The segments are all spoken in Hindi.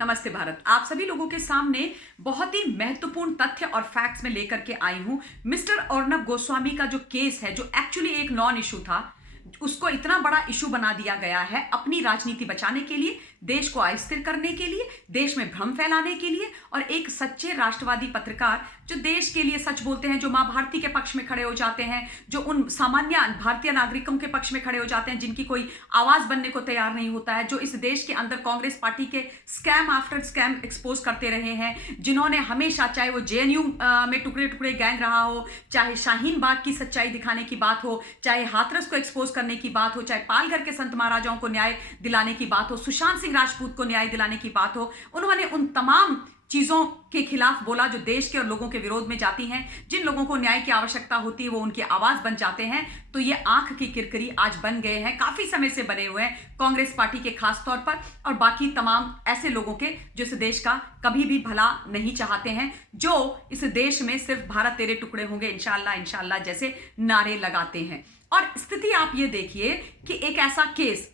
नमस्ते भारत। आप सभी लोगों के सामने बहुत ही महत्वपूर्ण तथ्य और फैक्ट्स में लेकर के आई हूं। मिस्टर अर्नब गोस्वामी का जो केस है, जो एक्चुअली एक नॉन इशू था, उसको इतना बड़ा इशू बना दिया गया है अपनी राजनीति बचाने के लिए, देश को अस्थिर करने के लिए, देश में भ्रम फैलाने के लिए। और एक सच्चे राष्ट्रवादी पत्रकार जो देश के लिए सच बोलते हैं, जो मां भारती के पक्ष में खड़े हो जाते हैं, जो उन सामान्य भारतीय नागरिकों के पक्ष में खड़े हो जाते हैं जिनकी कोई आवाज बनने को तैयार नहीं होता है, जो इस देश के अंदर कांग्रेस पार्टी के स्कैम आफ्टर स्कैम एक्सपोज करते रहे हैं, जिन्होंने हमेशा, चाहे वो जेएनयू में टुकड़े टुकड़े गैंग रहा हो, चाहे शाहीन बाग की सच्चाई दिखाने की बात हो, चाहे हाथरस को एक्सपोज करने की बात हो, चाहे पालघर के संत महाराजाओं को न्याय दिलाने की बात हो, सुशांत सिंह राजपूत को न्याय दिलाने की बात हो, उन्होंने उन तमाम चीजों के खिलाफ बोला जो देश के और लोगों के विरोध में जाती हैं। जिन लोगों को न्याय की आवश्यकता होती है वो उनकी आवाज बन जाते हैं। तो ये आंख की किरकिरी आज बन गए हैं, काफी समय से बने हुए हैं कांग्रेस पार्टी के खास तौर पर, और बाकी तमाम ऐसे लोगों के जो इस देश का कभी भी भला नहीं चाहते हैं, जो इस देश में सिर्फ भारत तेरे टुकड़े होंगे इंशाल्लाह इंशाल्लाह जैसे नारे लगाते हैं। और स्थिति आप ये देखिए कि एक ऐसा केस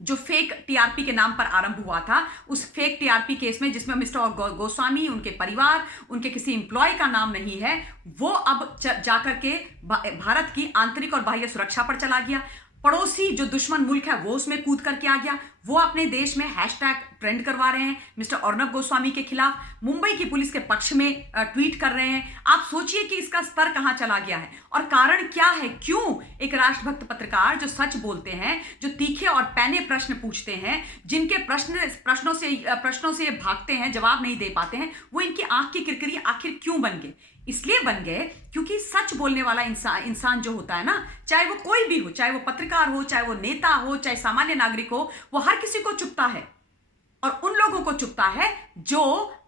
जो फेक टीआरपी के नाम पर आरंभ हुआ था, उस फेक टीआरपी केस में जिसमें मिस्टर गोस्वामी, उनके परिवार, उनके किसी एम्प्लॉय का नाम नहीं है, वो अब जाकर के भारत की आंतरिक और बाह्य सुरक्षा पर चला गया। पड़ोसी जो दुश्मन मुल्क है वो उसमें कूद करके आ गया। वो अपने देश में हैशटैग ट्रेंड करवा रहे हैं मिस्टर अर्नब गोस्वामी के खिलाफ, मुंबई की पुलिस के पक्ष में ट्वीट कर रहे हैं। आप सोचिए कि इसका स्तर कहां चला गया है और कारण क्या है। क्यों एक राष्ट्रभक्त पत्रकार जो सच बोलते हैं, जो तीखे और पैने प्रश्न पूछते हैं, जिनके प्रश्नों से भागते हैं, जवाब नहीं दे पाते हैं, वो इनकी आंख की किरकिरी आखिर क्यों बन गए? इसलिए बन गए क्योंकि सच बोलने वाला इंसान जो होता है ना, चाहे वो कोई भी हो, चाहे वो पत्रकार हो, चाहे वो नेता हो, चाहे सामान्य नागरिक हो, वो हर किसी को चुभता है। और उन लोगों को चुभता है जो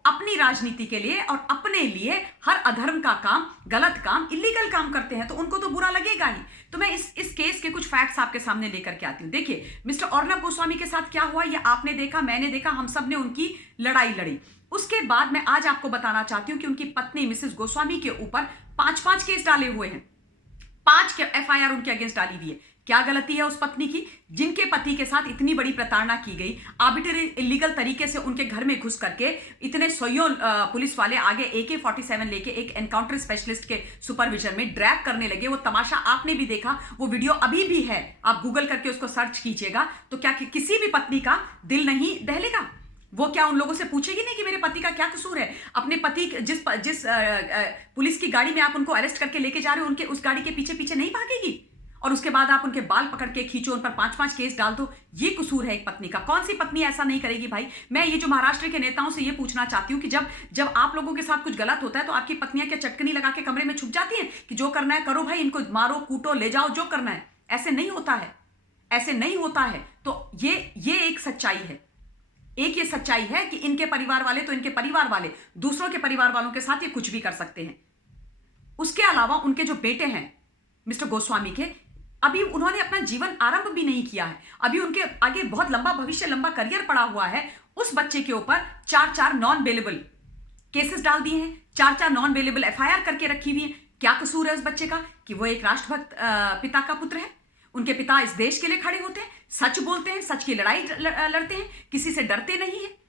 अपनी राजनीति के लिए और अपने लिए हर अधर्म का काम, गलत काम, इलीगल काम करते हैं, तो उनको तो बुरा लगेगा ही। तो मैं इस केस के कुछ फैक्ट्स आपके सामने लेकर के आती हूं। देखिए, मिस्टर अर्नब गोस्वामी के साथ क्या हुआ, ये आपने देखा, मैंने देखा, हम सब ने उनकी लड़ाई लड़ी। उसके बाद मैं आज आपको बताना चाहती हूं कि उनकी पत्नी मिसेस गोस्वामी के ऊपर 5 केस डाले हुए हैं, 5 एफआईआर उनके अगेंस्ट डाली हुई है। क्या गलती है उस पत्नी की, जिनके पति के साथ इतनी बड़ी प्रताड़ना की गई, आर्बिट्ररी इलीगल तरीके से उनके घर में घुस करके इतने सोयों पुलिस वाले आगे AK-47 लेके एक एनकाउंटर स्पेशलिस्ट के सुपरविजन में ड्रैग करने लगे। वो तमाशा आपने भी देखा, वो वीडियो अभी भी है, आप गूगल करके उसको सर्च कीजिएगा। तो क्या किसी भी पत्नी का दिल नहीं दहलेगा? वो क्या उन लोगों से पूछेगी नहीं कि मेरे पति का क्या कसूर है? अपने पति जिस पुलिस की गाड़ी में आप उनको अरेस्ट करके लेके जा रहे हो, उनके उस गाड़ी के पीछे पीछे नहीं भागेगी? और उसके बाद आप उनके बाल पकड़ के खींचो, उन पर 5 केस डाल दो। ये कसूर है एक पत्नी का? कौन सी पत्नी ऐसा नहीं करेगी भाई? मैं ये जो महाराष्ट्र के नेताओं से ये पूछना चाहती हूँ कि जब आप लोगों के साथ कुछ गलत होता है तो आपकी पत्नियां क्या चटकनी लगा के कमरे में छुप जाती हैं कि जो करना है करो भाई, इनको मारो, कूटो, ले जाओ, जो करना है? ऐसे नहीं होता है, ऐसे नहीं होता है। तो ये एक सच्चाई है। एक ये सच्चाई है कि इनके परिवार वाले, तो इनके परिवार वाले दूसरों के परिवार वालों के साथ ये कुछ भी कर सकते हैं। उसके अलावा उनके जो बेटे हैं मिस्टर गोस्वामी के, अभी उन्होंने अपना जीवन आरंभ भी नहीं किया है, अभी उनके आगे बहुत लंबा भविष्य, लंबा करियर पड़ा हुआ है। उस बच्चे के ऊपर 4 नॉन बेलेबल केसेस डाल दिए हैं, 4 नॉन बेलेबल एफआईआर करके रखी हुई है। क्या कसूर है उस बच्चे का कि वो एक राष्ट्रभक्त पिता का पुत्र है? उनके पिता इस देश के लिए खड़े होते हैं, सच बोलते हैं, सच की लड़ाई लड़ते हैं, किसी से डरते नहीं है।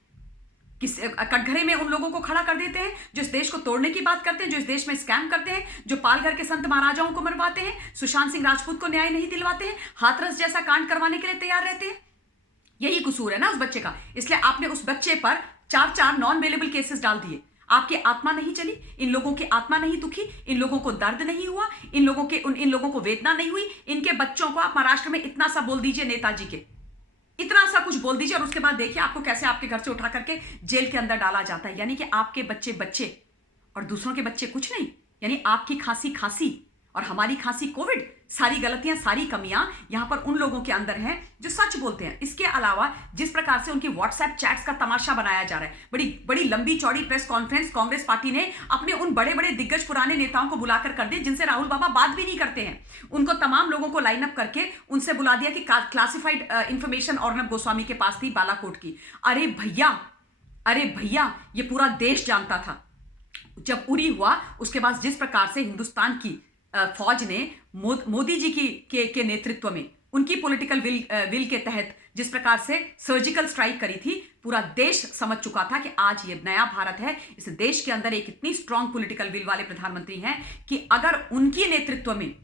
कटघरे में उन लोगों को खड़ा कर देते हैं जो इस देश को तोड़ने की बात करते हैं, जो इस देश में स्कैम करते हैं, जो पालघर के संत महाराजाओं को मरवाते हैं, सुशांत सिंह राजपूत को न्याय नहीं दिलवाते हैं, हाथरस जैसा कांड करवाने के लिए तैयार रहते हैं। यही कसूर है ना उस बच्चे का। इसलिए आपने उस बच्चे पर 4 नॉन बेलेबल केसेस डाल दिए। आपकी आत्मा नहीं चली, इन लोगों की आत्मा नहीं दुखी, इन लोगों को दर्द नहीं हुआ, इन लोगों को वेदना नहीं हुई। इनके बच्चों को आप महाराष्ट्र में इतना सा बोल दीजिए, नेताजी के इतना सा कुछ बोल दीजिए, और उसके बाद देखिए आपको कैसे आपके घर से उठा करके जेल के अंदर डाला जाता है। यानी कि आपके बच्चे और दूसरों के बच्चे कुछ नहीं। यानी आपकी खांसी और हमारी खांसी कोविड। सारी गलतियां, सारी कमियां यहां पर उन लोगों के अंदर हैं जो सच बोलते हैं। इसके अलावा जिस प्रकार से उनकी व्हाट्सएप चैट्स का तमाशा बनाया जा रहा है, बड़ी बड़ी लंबी चौड़ी प्रेस कॉन्फ्रेंस कांग्रेस पार्टी ने अपने उन बड़े बड़े दिग्गज पुराने नेताओं को बुलाकर कर दी, जिनसे राहुल बाबा बात भी नहीं करते हैं। उनको तमाम लोगों को लाइन अप करके उनसे बुला दिया कि क्लासिफाइड इंफॉर्मेशन अर्नब गोस्वामी के पास थी बालाकोट की। अरे भैया, ये पूरा देश जानता था। जब उरी हुआ उसके बाद जिस प्रकार से हिंदुस्तान की फौज ने मोदी जी के नेतृत्व में, उनकी पॉलिटिकल विल के तहत जिस प्रकार से सर्जिकल स्ट्राइक करी थी, पूरा देश समझ चुका था कि आज ये नया भारत है, इस देश के अंदर एक इतनी स्ट्रांग पॉलिटिकल विल वाले प्रधानमंत्री हैं कि अगर उनके नेतृत्व में,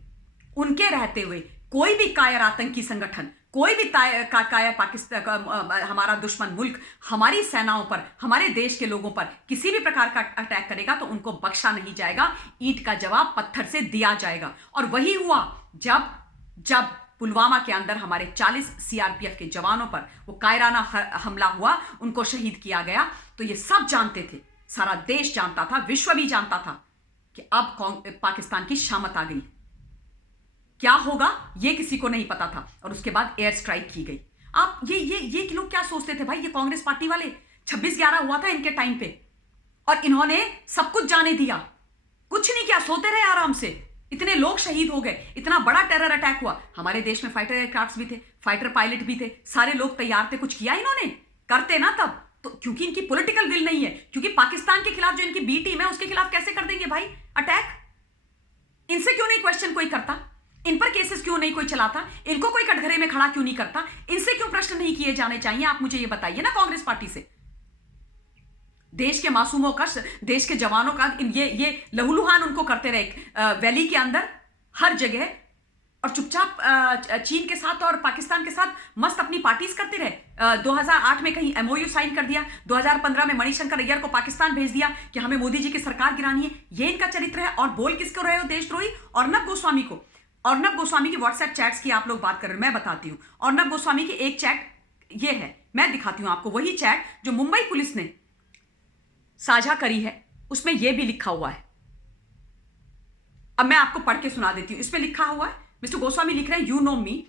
उनके रहते हुए कोई भी कायर आतंकी संगठन, कोई भी कायर पाकिस्तान, हमारा दुश्मन मुल्क हमारी सेनाओं पर, हमारे देश के लोगों पर किसी भी प्रकार का अटैक करेगा तो उनको बख्शा नहीं जाएगा, ईंट का जवाब पत्थर से दिया जाएगा। और वही हुआ जब पुलवामा के अंदर हमारे 40 सीआरपीएफ के जवानों पर वो कायराना हमला हुआ, उनको शहीद किया गया। तो ये सब जानते थे, सारा देश जानता था, विश्व भी जानता था कि अब पाकिस्तान की शामत आ गई। क्या होगा ये किसी को नहीं पता था और उसके बाद एयर स्ट्राइक की गई। आप ये लोग क्या सोचते थे भाई, ये कांग्रेस पार्टी वाले 26/11 हुआ था इनके टाइम पे और इन्होंने सब कुछ जाने दिया, कुछ नहीं किया, सोते रहे आराम से। इतने लोग शहीद हो गए, इतना बड़ा टेरर अटैक हुआ। हमारे देश में फाइटर एयरक्राफ्ट भी थे, फाइटर पायलट भी थे, सारे लोग तैयार थे। कुछ किया इन्होंने? करते ना तब तो, क्योंकि इनकी पॉलिटिकल विल नहीं है। क्योंकि पाकिस्तान के खिलाफ जो इनकी बी टीम है उसके खिलाफ कैसे कर देंगे भाई अटैक? इनसे क्यों नहीं क्वेश्चन कोई करता? इन पर केसेस क्यों नहीं कोई चलाता? इनको कोई कटघरे में खड़ा क्यों नहीं करता? इनसे क्यों प्रश्न नहीं किए जाने चाहिए? आप मुझे ये बताइए ना। कांग्रेस पार्टी से देश के मासूमों का, देश के जवानों का ये लहूलुहान उनको करते रहे वैली के अंदर हर जगह, और चुपचाप चीन के साथ और पाकिस्तान के साथ मस्त अपनी पार्टीज करते रहे। 2008 में कहीं एमओयू साइन कर दिया, 2015 में मणिशंकर अय्यर को पाकिस्तान भेज दिया कि हमें मोदी जी की सरकार गिरानी है। ये इनका चरित्र है। और बोल किसको रहे हो देशद्रोही? अर्नब गोस्वामी को। अर्नब गोस्वामी की व्हाट्सएप चैट्स की आप लोग बात कर रहे हो, मैं बताती हूं। अर्नब गोस्वामी की एक चैट ये है, मैं दिखाती हूं आपको, वही चैट जो मुंबई पुलिस ने साझा करी है। उसमें यह भी लिखा हुआ है, अब मैं आपको पढ़ के सुना देती हूं। इसमें लिखा हुआ है, मिस्टर गोस्वामी लिख रहे हैं, you know me,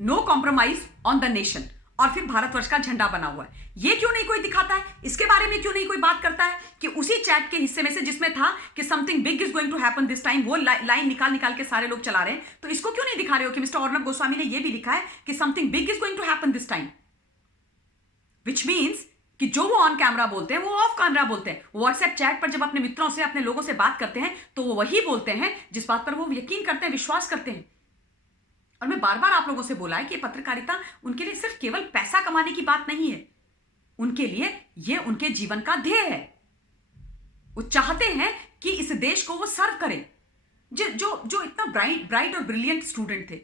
no compromise on the nation, और फिर भारतवर्ष का झंडा बना हुआ है। ये क्यों नहीं कोई दिखाता है? इसके बारे में क्यों नहीं कोई बात करता है कि उसी चैट के हिस्से में से जिसमें था कि something big is going to happen this time, वो लाइन निकाल के सारे लोग चला रहे हैं। तो इसको क्यों नहीं दिखा रहे हो कि मिस्टर अर्नब गोस्वामी ने यह भी लिखा है कि something big is going to happen this time, which means कि जो वो ऑन कैमरा बोलते हैं वो ऑफ कैमरा बोलते हैं। व्हाट्सएप चैट पर जब अपने मित्रों से, अपने लोगों से बात करते हैं तो वो वही बोलते हैं जिस बात पर वो यकीन करते हैं, विश्वास करते हैं। और मैं बार बार आप लोगों से बोला है कि पत्रकारिता उनके लिए सिर्फ केवल पैसा कमाने की बात नहीं है, उनके लिए ये उनके जीवन का ध्येय है। वो चाहते हैं कि इस देश को वो सर्व करें। जो इतना ब्राइट और ब्रिलियंट स्टूडेंट थे,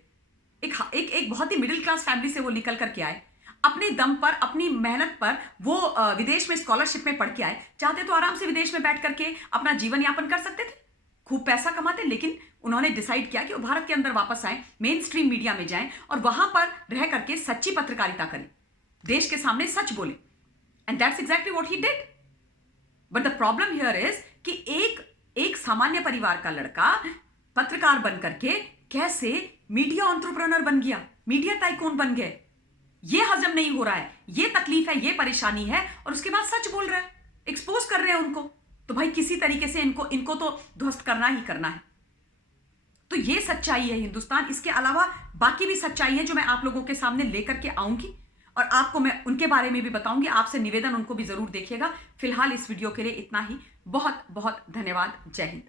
एक बहुत ही मिडिल क्लास फैमिली से वो निकल करके आए, अपने दम पर, अपनी मेहनत पर वो विदेश में स्कॉलरशिप में पढ़ के आए। चाहते तो आराम से विदेश में बैठ करके अपना जीवन यापन कर सकते थे, खूब पैसा कमाते, लेकिन उन्होंने डिसाइड किया कि वो भारत के अंदर वापस आए, मेन स्ट्रीम मीडिया में जाएं और वहां पर रह करके सच्ची पत्रकारिता करें, देश के सामने सच बोले। And that's exactly what he did. But the problem here is कि एक सामान्य परिवार का लड़का पत्रकार बन करके कैसे मीडिया एंटरप्रेन्योर बन गया, मीडिया टाइकून बन गए। ये हजम नहीं हो रहा है, ये तकलीफ है, ये परेशानी है, और उसके बाद सच बोल रहा है, एक्सपोज कर रहे हैं उनको। तो भाई किसी तरीके से इनको तो ध्वस्त करना ही करना है। तो ये सच्चाई है हिंदुस्तान। इसके अलावा बाकी भी सच्चाई है जो मैं आप लोगों के सामने लेकर के आऊंगी और आपको मैं उनके बारे में भी बताऊंगी। आपसे निवेदन, उनको भी जरूर देखिएगा। फिलहाल इस वीडियो के लिए इतना ही। बहुत बहुत धन्यवाद। जय हिंद।